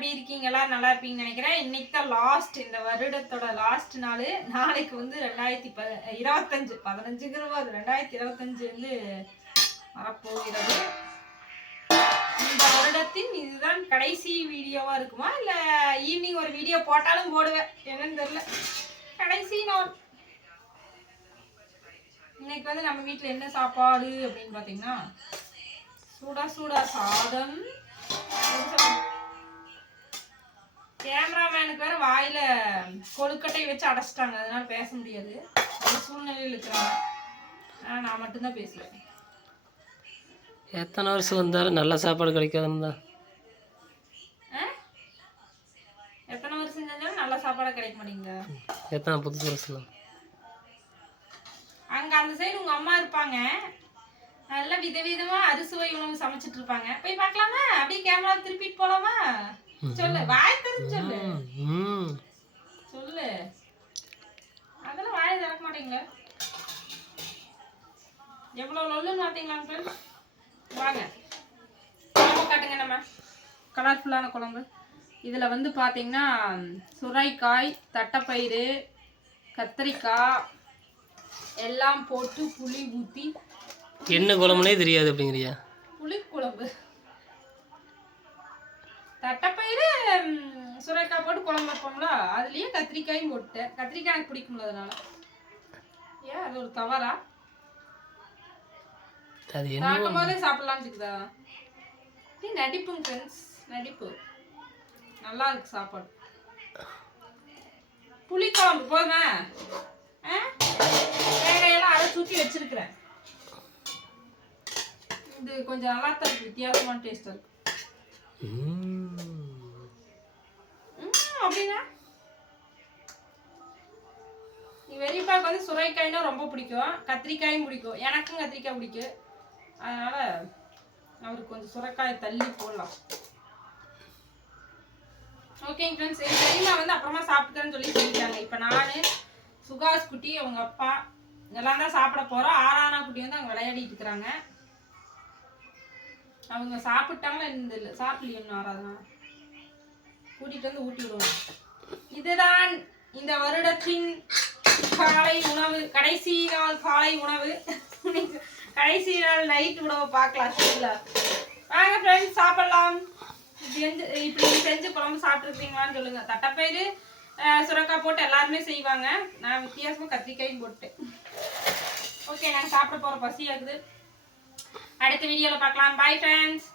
எப்படி இருக்கீங்க நல்லா இருப்பீங்கன்னு நினைக்கிறேன். இன்னைக்கு தான் லாஸ்ட் இந்த வருடத்தோட லாஸ்ட் நாள். நாளைக்கு வந்து ரெண்டாயிரத்தி ப இருபத்தஞ்சு பதினஞ்சுங்கிற அது ரெண்டாயிரத்தி இருபத்தஞ்சு வந்து வரப்போகிறது. இந்த வருடத்தின் இதுதான் கடைசி வீடியோவா இருக்குமா? இல்ல ஈவினிங் ஒரு வீடியோ போட்டாலும் போடுவேன். என்னன்னு தெரியல. கடைசி நாள். இன்னைக்கு வந்து நம்ம வீட்டில் என்ன சாப்பாடு அப்படின்னு பாத்தீங்கன்னா சூடா சூடா சாதம். கேமராமேனுக்கு வேற வாயில கொழுக்கட்டை வச்சு அடைச்சிட்டாங்க. அதனால பேச முடியாது. அந்த சூழ்நிலையில் இருக்கிறாங்க ஆனா நான் மட்டும்தான் பேசுவேன். எத்தனை வருஷம் வந்தாலும் நல்ல சாப்பாடு கிடைக்காதுன்னு தான்? எத்தனை வருஷம் செஞ்சாலும் நல்ல சாப்பாடா கிடைக்க மாட்டேங்குதா? எத்தனை புதுசு வருஷம்? அங்க அந்த சைடு உங்க அம்மா இருப்பாங்க. நல்லா விதவிதமா அறுசுவை உணவு சமைச்சிட்டு இருப்பாங்க. போய் பார்க்கலாமா? அப்படியே கேமரா திருப்பிட்டு போலாமா? சொல்லு. வாய் சொல்லு. அதெல்லாம் வாயை திறக்க மாட்டீங்களா? எவ்வளவு லொல்லுன்னு பார்த்தீங்களா ஃப்ரெண்ட்ஸ் வாங்க. குழம்பு காட்டுங்க நம்ம. கலர்ஃபுல்லான குழம்பு. இதில் வந்து பார்த்தீங்கன்னா சுரைக்காய் தட்டைப்பயிறு கத்திரிக்காய் எல்லாம் போட்டு புளி ஊற்றி என்ன குழம்புனே தெரியாது அப்படிங்கிறியா? புளிக்குழம்பு. தட்டைப்பயிறு சுரைக்காய் போட்டு குழம்பு வைப்போம்ல அதுலயே கத்திரிக்காயும் போட்டேன் கத்திரிக்காய் எனக்கு பிடிக்கும்ல அதனால. ஏன்? அது ஒரு தவறா? அது பார்க்கும் போதே சாப்பிடலாம்னு இருக்குதா இது நடிப்புங்க ஃப்ரெண்ட்ஸ் நடிப்பு. நல்லா இருக்கு சாப்பாடு. புளிக்குழம்பு போதுமா? தேங்காயெல்லாம் அரை சுற்றி வச்சிருக்கிறேன். இது கொஞ்சம் நல்லா தான் இருக்கு வித்தியாசமான டேஸ்டாக இருக்கு. அப்படின்னா? வெறிப்பாக்கு வந்து சுரைக்காய்னா ரொம்ப பிடிக்கும். கத்திரிக்காயும் பிடிக்கும். எனக்கும் கத்திரிக்காய் பிடிக்கும். அதனால அவருக்கு கொஞ்சம் சுரைக்காய் தள்ளி போடலாம். ஓகேங்க ஃப்ரெண்ட்ஸ் என் பெரியமா வந்து அப்புறமா சாப்பிட்டுக்கிறேன்னு சொல்லி சொல்லிட்டாங்க. இப்போ நான் சுகாஷ் குட்டி அவங்க அப்பா எல்லாம் தான் சாப்பிட போகிறோம் ஆறானா குட்டி வந்து அவங்க விளையாடிட்டு இருக்கிறாங்க. அவங்க சாப்பிட்டாங்களா இந்த சாப்பிடலையும் இன்னும் ஆறாதான் கூட்டிட்டு வந்து ஊட்டி விடுவோம். இதுதான் இந்த வருடத்தின் காலை உணவு. கடைசி நாள் காலை உணவு. கடைசி நாள் நைட் உணவை பார்க்கலாம் சரிங்களா? வாங்க ஃப்ரெண்ட்ஸ் சாப்பிடலாம். செஞ்சு இப்படி செஞ்சு குழம்பு சாப்பிட்ருக்கீங்களான்னு சொல்லுங்க. தட்டைப்பயிறு சுரக்காய் போட்டு எல்லாருமே செய்வாங்க. நான் வித்தியாசமாக கத்திரிக்காயும் போட்டு ஓகே நாங்கள் சாப்பிட போகிறோம் பசியாகுது அடுத்த வீடியோவில் பார்க்கலாம். Bye friends